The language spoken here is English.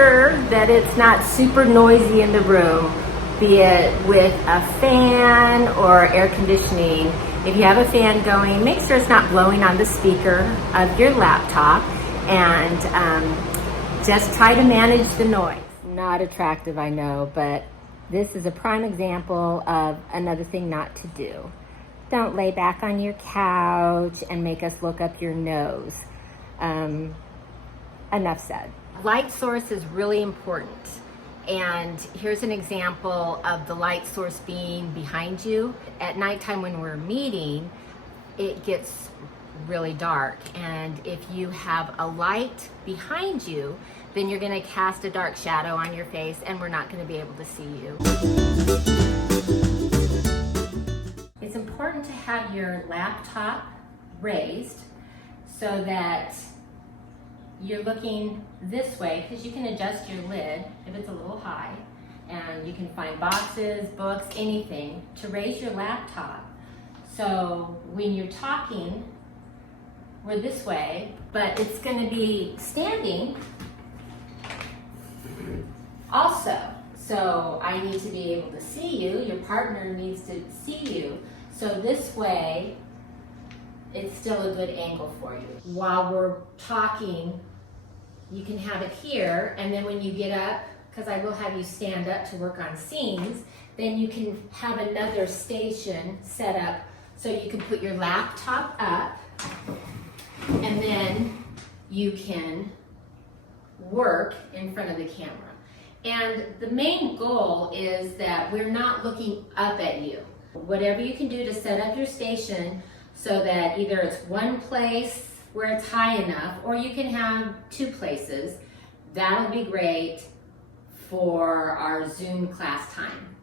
sure that it's not super noisy in the room, be it with a fan or air conditioning. If you have a fan going, make sure it's not blowing on the speaker of your laptop, and just try to manage the noise. Not attractive, I know, but this is a prime example of another thing not to do. Don't lay back on your couch and make us look up your nose. Enough said. Light source is really important. And here's an example of the light source being behind you. At nighttime when we're meeting, it gets really dark. And if you have a light behind you, then you're gonna cast a dark shadow on your face and we're not gonna be able to see you. It's important to have your laptop raised so that you're looking this way, because you can adjust your lid if it's a little high, and you can find boxes, books, anything to raise your laptop. So when you're talking, we're this way, but it's going to be standing also. So I need to be able to see you, your partner needs to see you. So this way, it's still a good angle for you. While we're talking, you can have it here, and then when you get up, because I will have you stand up to work on scenes, then you can have another station set up so you can put your laptop up, and then you can work in front of the camera. And the main goal is that we're not looking up at you. Whatever you can do to set up your station so that either it's one place where it's high enough, or you can have two places, that'll be great for our Zoom class time.